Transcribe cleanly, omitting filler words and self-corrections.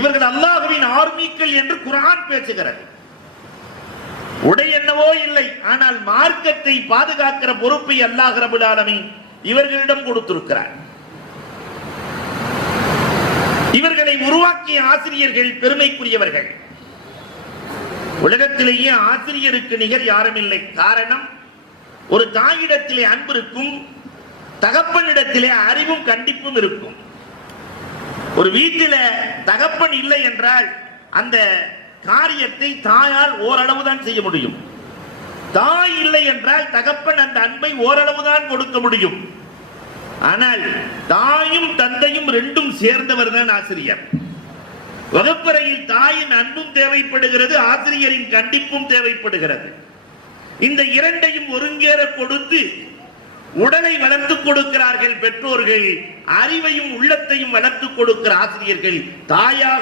இவர்கள் அல்லாஹ்வின் ஆர்மிக்கள் என்று குர்ஆன் பேசுகிறது. உடை என்னவோ இல்லை, ஆனால் மார்க்கத்தை பாதுகாக்கிற பொறுப்பை அல்லாஹ் ரப்பல் ஆலமீன் இவர்களிடம் கொடுத்திருக்கிறார். இவர்களை உருவாக்கிய ஆசிரியர்கள் பெருமைக்குரியவர்கள். உலகத்திலேயே ஆசிரியருக்கு நிகர் யாரும் இல்லை. காரணம், ஒரு தாயிடத்திலே அன்பு இருக்கும், தகப்பனிடத்திலே அறிவும் கண்டிப்பும் இருக்கும். ஒரு வீட்டில் தகப்பன் இல்லை என்றால் அந்த காரியத்தை தாயால் ஓரளவுதான் செய்ய முடியும். தாய் இல்லை என்றால் தகப்பன் அந்த அன்பை ஓரளவுதான் கொடுக்க முடியும். ஆனால் தாயும் தந்தையும் ரெண்டும் சேர்ந்தவர் தான் ஆசிரியர். வகுப்பறையில் தாயின் அன்பும் தேவைப்படுகிறது, ஆசிரியரின் கண்டிப்பும் தேவைப்படுகிறது. இந்த இரண்டையும் ஒருங்கேற கொடுத்து உடலை வளர்த்துக் கொடுக்கிறார்கள் பெற்றோர்கள், அறிவையும் உள்ளத்தையும் வளர்த்துக் கொடுக்கிற ஆசிரியர்கள் தாயாக